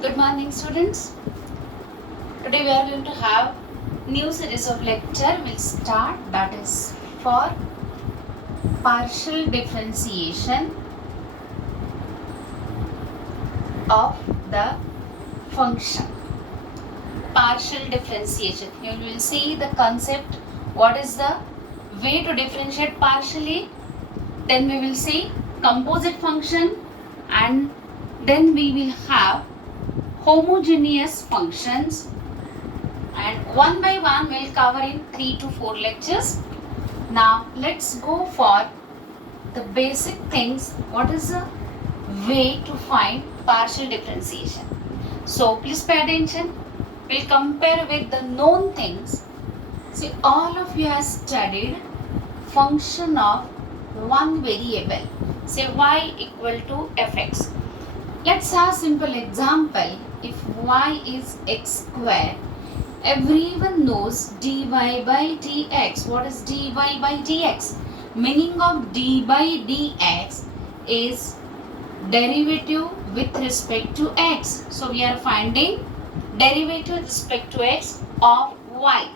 Good morning, students. Today we are going to have new series of lecture. We'll start, that is for partial differentiation of the function. Partial differentiation. You will see the concept. What is the way to differentiate partially? Then we will see composite function, and then we will have homogeneous functions, and one by one we'll cover in 3 to 4 lectures. Now let's go for the basic things. What is the way to find partial differentiation? So please pay attention. We'll compare with the known things. See, all of you have studied function of one variable. Say y equal to fx. Let's have a simple example. If y is x square, everyone knows dy by dx. What is dy by dx? Meaning of dy by dx is derivative with respect to x. So we are finding derivative with respect to x of y.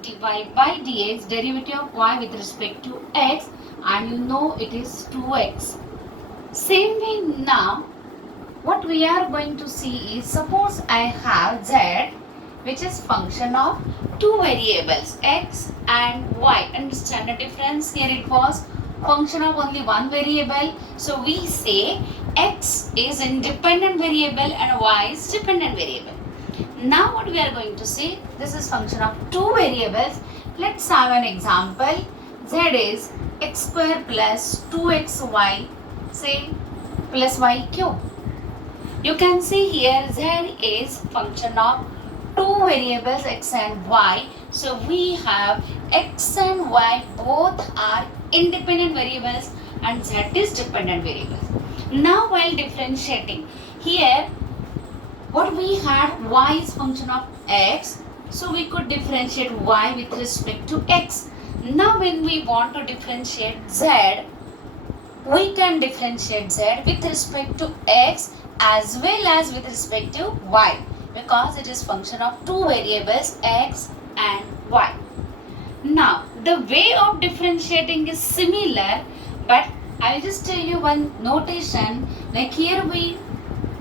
dy by dx, derivative of y with respect to x, and you know it is 2x. Same way now, what we are going to see is, suppose I have z, which is function of two variables x and y. Understand the difference? Here it was function of only one variable. So we say x is independent variable and y is dependent variable. Now what we are going to see, this is function of two variables. Let's have an example. Z is x square plus 2xy, say, plus y cube. You can see here z is function of two variables x and y. So we have x and y both are independent variables and z is dependent variable. Now while differentiating, here what we had, y is function of x, so we could differentiate y with respect to x. Now when we want to differentiate z, we can differentiate z with respect to x as well as with respect to y, because it is function of two variables x and y. Now the way of differentiating is similar, but I will just tell you one notation. Like here we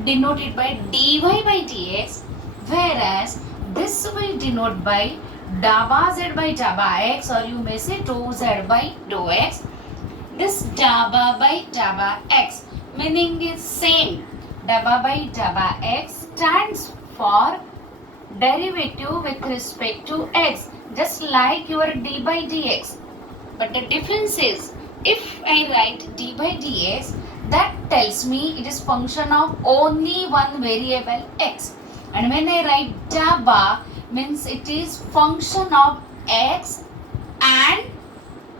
denote it by dy by dx, whereas this we denote by daba z by daba x, or you may say dou z by dou x. This daba by daba x meaning is same. Daba by daba x stands for derivative with respect to x, just like your d by dx. But the difference is, if I write d by dx, that tells me it is function of only one variable x. And when I write daba, means it is function of x and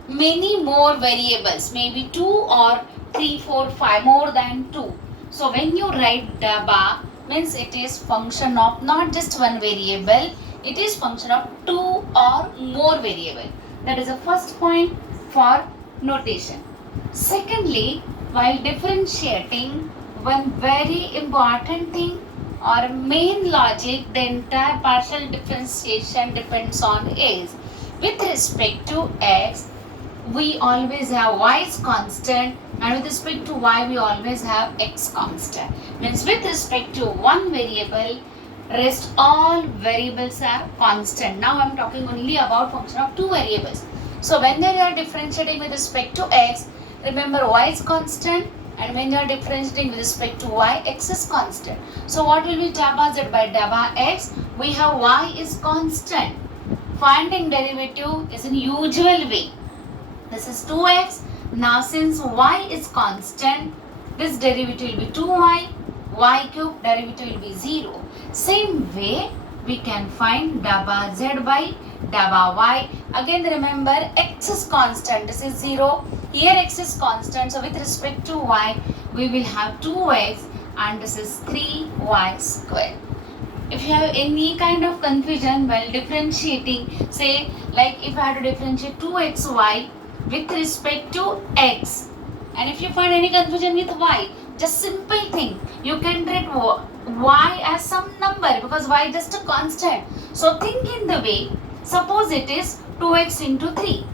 many more variables, maybe 2 or 3, 4, 5, more than 2. So when you write daba, means it is function of not just one variable, it is function of 2 or more variable. That is the first point for notation. Secondly, while differentiating, one very important thing or main logic the entire partial differentiation depends on is, with respect to x, we always have y is constant, and with respect to y we always have x constant. Means with respect to one variable, rest all variables are constant. Now I am talking only about function of two variables. So when they are differentiating with respect to x, remember y is constant, and when you are differentiating with respect to y, x is constant. So what will be daba z by daba x? We have y is constant. Finding derivative is in usual way. This is 2x. Now since y is constant, this derivative will be 2y, y cube derivative will be 0. Same way we can find daba z by daba y. Again remember, x is constant, this is 0. Here x is constant, so with respect to y, we will have 2x, and this is 3y square. If you have any kind of confusion while differentiating, say like if I had to differentiate 2xy with respect to x, and if you find any confusion with y, just simple thing, you can write y as some number because y just a constant. So think in the way, suppose it is 2x into 3.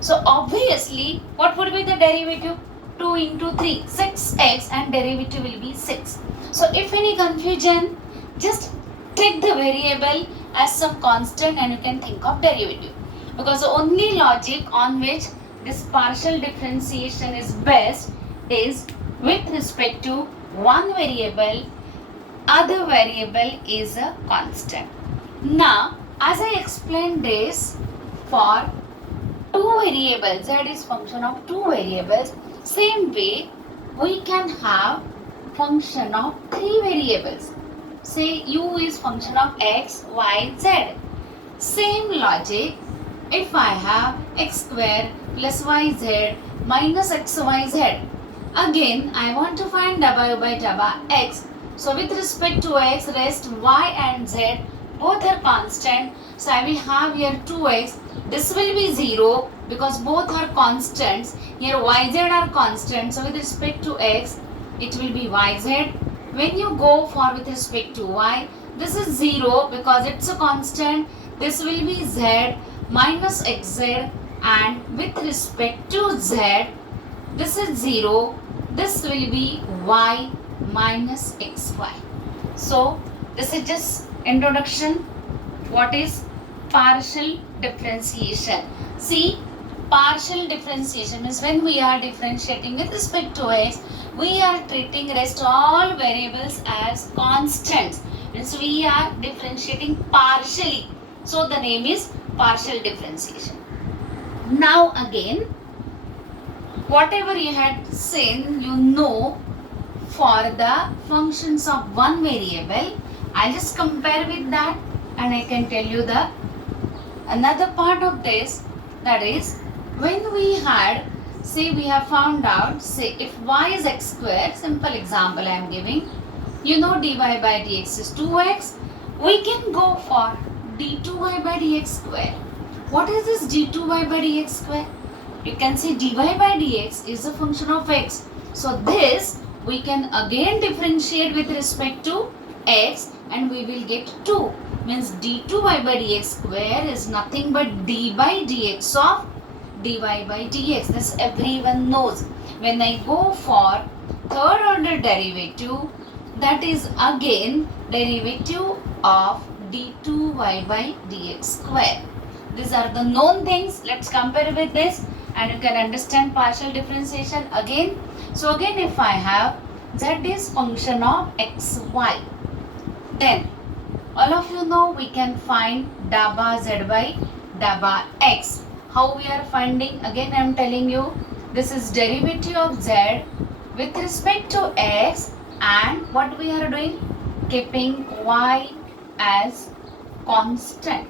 So obviously, what would be the derivative? 2 into 3, 6x, and derivative will be 6. So if any confusion, just take the variable as some constant and you can think of derivative. Because the only logic on which this partial differentiation is best is with respect to one variable, other variable is a constant. Now, as I explained this, for two variables, z is function of two variables, same way we can have function of three variables. Say u is function of x, y, z. Same logic, if I have x square plus yz minus xyz, again I want to find w by w x. So with respect to x, rest y and z both are constant. So I will have here 2x. This will be 0 because both are constants. Here yz are constant. So with respect to x, it will be yz. When you go for with respect to y, this is 0 because it's a constant. This will be z minus xz, and with respect to z, this is 0. This will be y minus xy. So this is just introduction. What is partial differentiation? See, partial differentiation means when we are differentiating with respect to x, we are treating rest all variables as constants. Means we are differentiating partially. So the name is partial differentiation. Now again, whatever you had seen, you know, for the functions of one variable, I'll just compare with that and I can tell you the another part of this, that is when we had, say we have found out, say if y is x square, simple example I am giving, you know dy by dx is 2x, we can go for d2y by dx square. What is this d2y by dx square? You can see dy by dx is a function of x. So this we can again differentiate with respect to x and we will get 2. Means d2y by dx square is nothing but d by dx of dy by dx. This everyone knows. When I go for third order derivative, that is again derivative of d2y by dx square. These are the known things. Let's compare with this and you can understand partial differentiation again. So again, if I have z is function of xy, then all of you know we can find dabba z by dabba x. How we are finding? Again I am telling you, this is derivative of z with respect to x, and what we are doing? Keeping y as constant.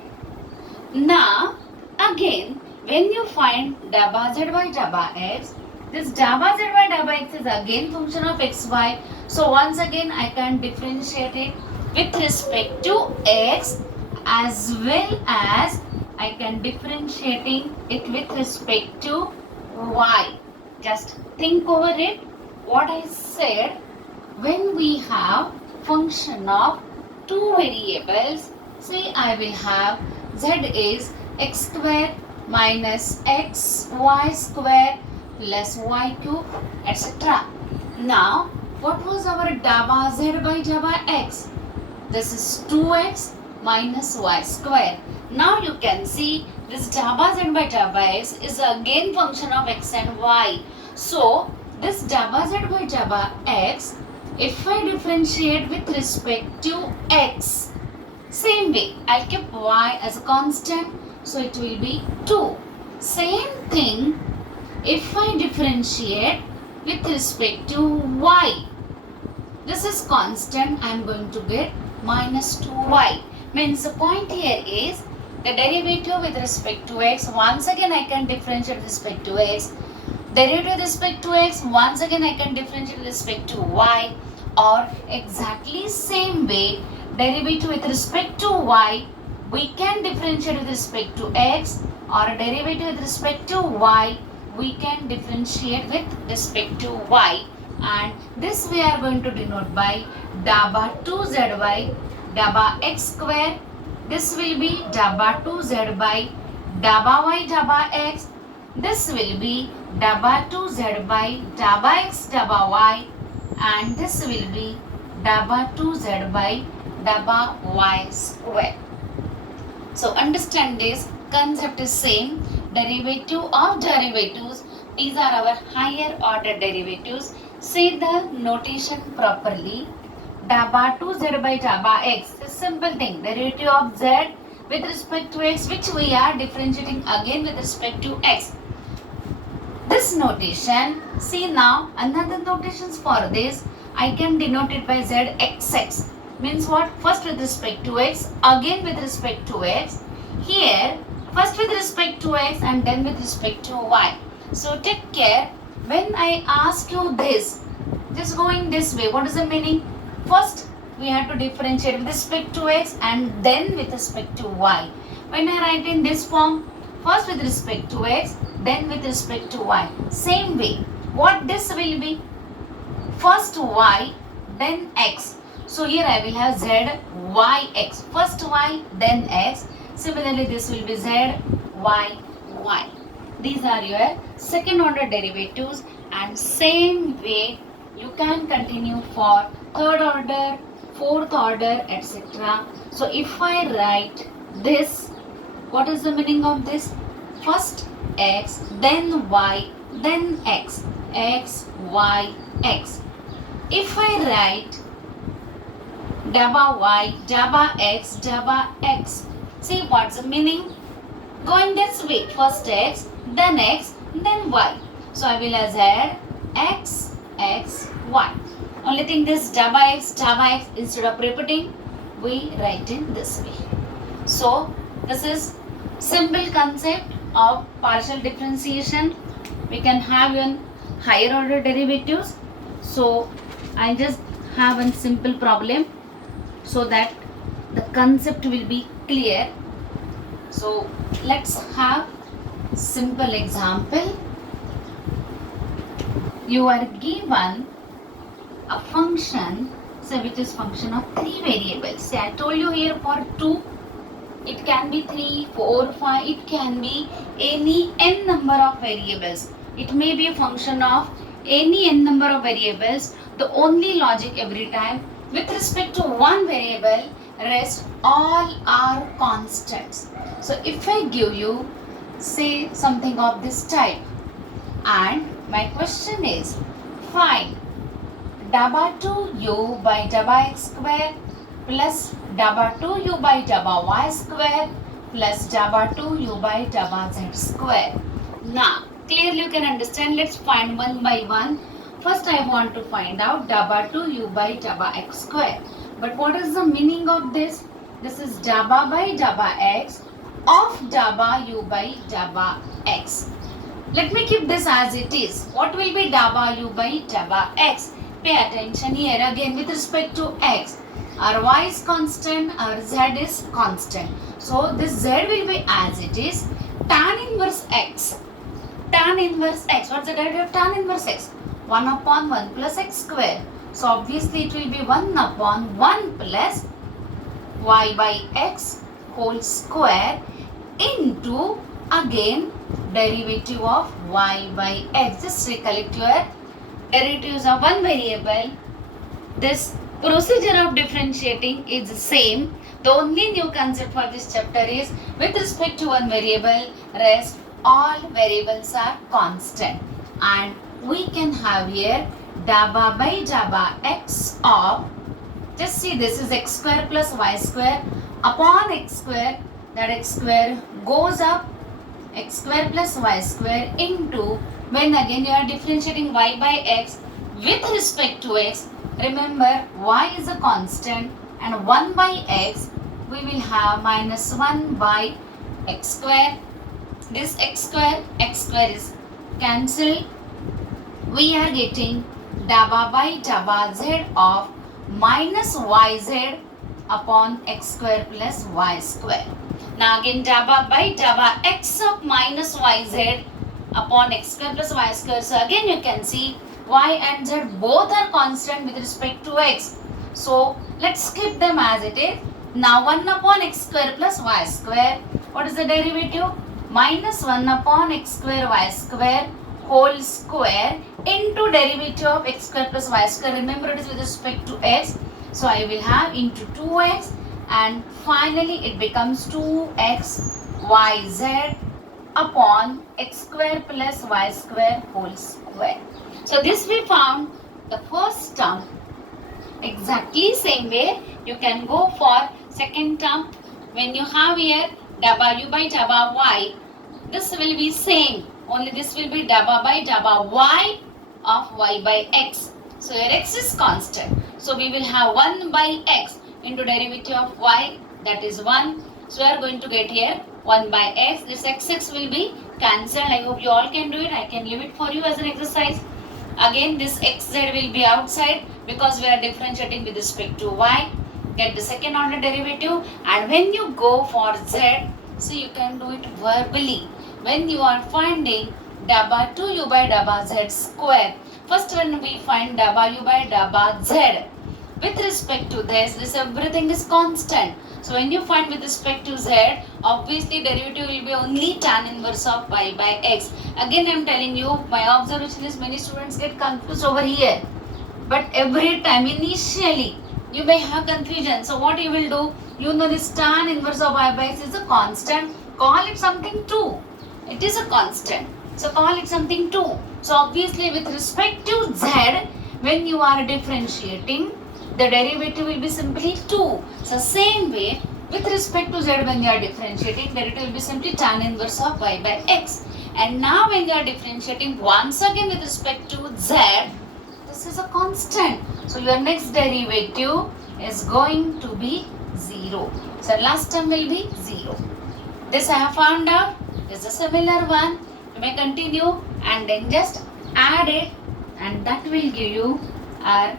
Now again, when you find dabba z by dabba x, this dabba z by dabba x is again function of xy. So once again I can differentiate it with respect to x as well as I can differentiating it with respect to y. Just think over it. What I said, when we have function of two variables, say I will have z is x square minus xy square plus y cube, etc. Now, what was our dabba z by dabba x? This is 2x minus y square. Now you can see this dabba z by dabba x is again function of x and y. So, this dabba z by dabba x, if I differentiate with respect to x, same way, I'll keep y as a constant, so it will be 2. Same thing, if I differentiate with respect to y, this is constant, I am going to get minus 2y. Means the point here is the derivative with respect to x, once again I can differentiate with respect to x. Derivative with respect to x, once again I can differentiate with respect to y, or exactly same way, derivative with respect to y, we can differentiate with respect to x, or derivative with respect to y, we can differentiate with respect to y. and this we are going to denote by dabba 2z by dabba x square. This will be dabba 2z by dabba y dabba x. This will be dabba 2z by dabba x dabba y, and this will be dabba 2z by dabba y square. So understand this concept is same. Derivative of derivatives, these are our higher order derivatives. Say the notation properly. Dabba 2z by dabba x, a simple thing, derivative of z with respect to x, which we are differentiating again with respect to x. This notation, see now another notations for this, I can denote it by z xx. Means what? First with respect to x, again with respect to x. Here, first with respect to x and then with respect to y. So take care, when I ask you this, just going this way, what is the meaning? First, we have to differentiate with respect to x and then with respect to y. When I write in this form, first with respect to x, then with respect to y. Same way, what this will be? First y, then x. So here I will have z, y, x. First y, then x. Similarly, this will be z, y, y. These are your second order derivatives, and same way you can continue for third order, fourth order, etc. So if I write this, what is the meaning of this? First x, then y, then x. X, y, x. If I write dabba y, dabba x, dabba x. See what's the meaning? Going this way, first x, then y. So I will have z, x, x, y. Only thing this dabba x, instead of repeating, we write in this way. So this is simple concept of partial differentiation. We can have in higher order derivatives. So I just have a simple problem so that the concept will be clear. So let's have simple example. You are given a function, say which is function of 3 variables. Say I told you here for 2, it can be 3, 4, 5, it can be any n number of variables. It may be a function of any n number of variables. The only logic every time, with respect to one variable, rest all are constants. So if I give you, say something of this type, and my question is, find dabba 2u by dabba x square plus dabba 2u by dabba y square plus dabba 2u by dabba z square. Now, clearly you can understand. Let's find one by one. First I want to find out dabba 2u by dabba x square. But what is the meaning of this? This is dabba by dabba x of dabba u by dabba x. Let me keep this as it is. What will be dabba u by dabba x? Pay attention here again with respect to x. Our y is constant, our z is constant. So this z will be as it is. Tan inverse x. Tan inverse x. What's the derivative of tan inverse x? 1 upon 1 plus x square. So obviously it will be 1 upon 1 plus y by x whole square into again derivative of y by x. Just recollect your derivatives of one variable. This procedure of differentiating is the same. The only new concept for this chapter is with respect to one variable, rest all variables are constant. And we can have here dabba by dabba x of, just see this is x square plus y square upon x square, that x square goes up, x square plus y square into, when again you are differentiating y by x with respect to x, remember y is a constant and 1 by x, we will have minus 1 by x square. This x square is cancelled. We are getting dabba by dabba z of minus yz upon x square plus y square. Now again dabba by dabba x of minus yz upon x square plus y square. So again you can see y and z both are constant with respect to x. So let's skip them as it is. Now 1 upon x square plus y square. What is the derivative? Minus 1 upon x square y square whole square into derivative of x square plus y square. Remember, it is with respect to x. So I will have into 2x, and finally it becomes 2x yz upon x square plus y square whole square. So this we found the first term. Exactly same way you can go for second term. When you have here w by w y, this will be same, only this will be w by w y of y by x. So here x is constant. So we will have 1 by x into derivative of y, that is 1. So we are going to get here 1 by x. This x will be cancelled. I hope you all can do it. I can leave it for you as an exercise. Again this xz will be outside because we are differentiating with respect to y. Get the second order derivative, and when you go for z, so you can do it verbally. When you are finding w2 by w z square, first when we find w by w z, with respect to this everything is constant. So when you find with respect to z, obviously derivative will be only tan inverse of y by x. Again I am telling you, my observation is many students get confused over here. But every time initially you may have confusion. So what you will do, you know this tan inverse of y by x is a constant. Call it something 2. It is a constant. So call it something 2. So obviously with respect to z, when you are differentiating, the derivative will be simply 2. So same way with respect to z, when you are differentiating, derivative will be simply tan inverse of y by x. And now when you are differentiating once again with respect to z, this is a constant. So your next derivative is going to be 0. So last term will be 0. This I have found out is a similar one. You may continue and then just add it, and that will give you our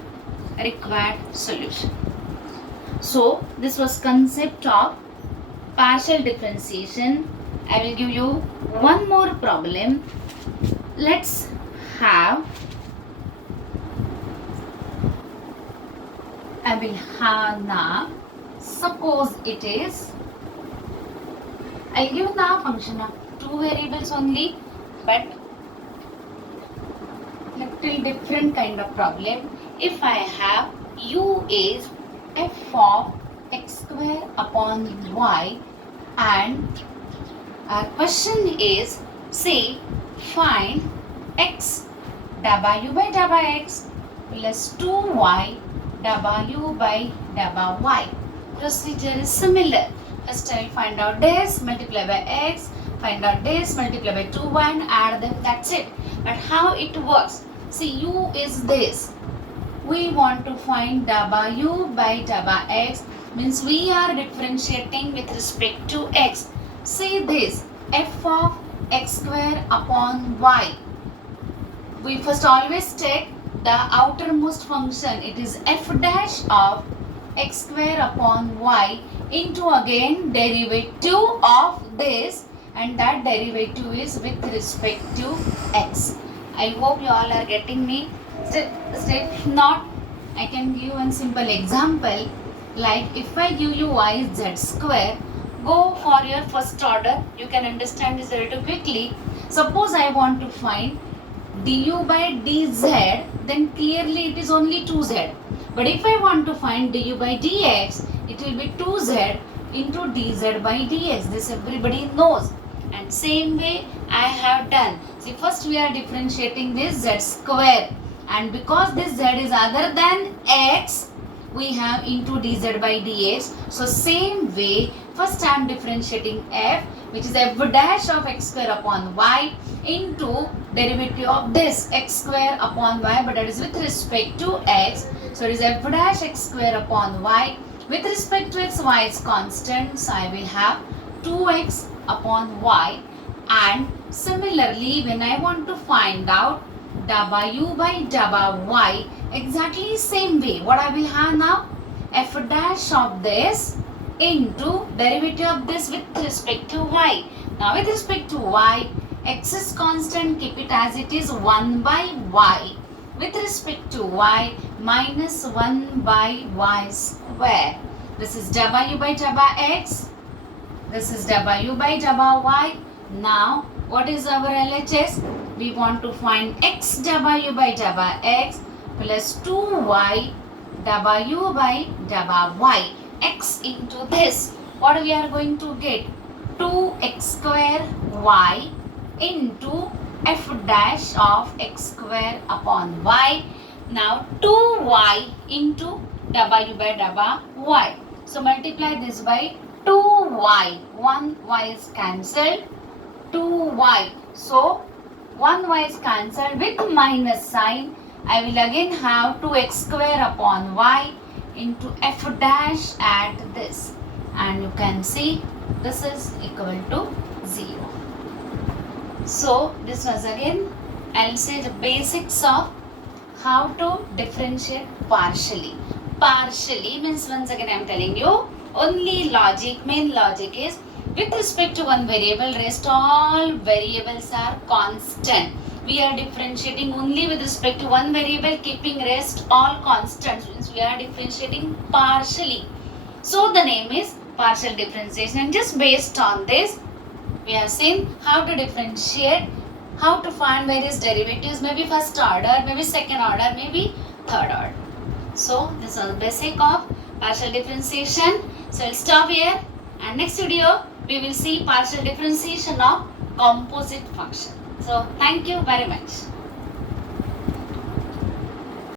required solution. So this was concept of partial differentiation. I will give you one more problem. Let's have, I will have now, suppose it is, I will give now function of 2 variables only, but little different kind of problem. If I have u is f of x square upon y, and our question is, say, find x w by wx plus 2y w by wy. Procedure is similar. First I will find out this, multiply by x, find out this, multiply by 2y and add them, that's it. But how it works? See, u is this. We want to find w by wx, means we are differentiating with respect to x. See this, f of x square upon y. We first always take the outermost function. It is f dash of x square upon y into again derivative of this, and that derivative is with respect to x. I hope you all are getting me. If not, I can give one simple example. Like if I give you y z square, go for your first order. You can understand this derivative quickly. Suppose I want to find du by dz, then clearly it is only 2z. But if I want to find du by dx, it will be 2z into dz by dx. This everybody knows. And same way I have done. See, first we are differentiating this z square, and because this z is other than x, we have into dz by dx. So same way, first I am differentiating f, which is f dash of x square upon y, into derivative of this x square upon y, but that is with respect to x. So it is f dash x square upon y. With respect to x, y is constant, so I will have 2x upon y. And similarly, when I want to find out w by wy, exactly same way, what I will have now, f dash of this into derivative of this with respect to y. Now with respect to y, x is constant, keep it as it is 1 by y. with respect to y minus 1 by y square. This is w by w x. This is w by w y. Now, what is our LHS? We want to find x w by w x plus 2y w by w y. X into this. What we are going to get? 2x square y into f dash of x square upon y. Now 2y into w by w y. So multiply this by 2y. 1y is cancelled. 2y. So 1y is cancelled with minus sign. I will again have 2x square upon y into f dash at this. And you can see this is equal to 0. So this was again, I'll say the basics of how to differentiate partially. Partially means, once again I am telling you, only logic, main logic is with respect to one variable, rest all variables are constant. We are differentiating only with respect to one variable, keeping rest all constants, means we are differentiating partially. So the name is partial differentiation, and just based on this we have seen how to differentiate, how to find various derivatives, maybe first order, maybe second order, maybe third order. So this is the basic of partial differentiation. So I'll stop here, and next video we will see partial differentiation of composite function. So thank you very much.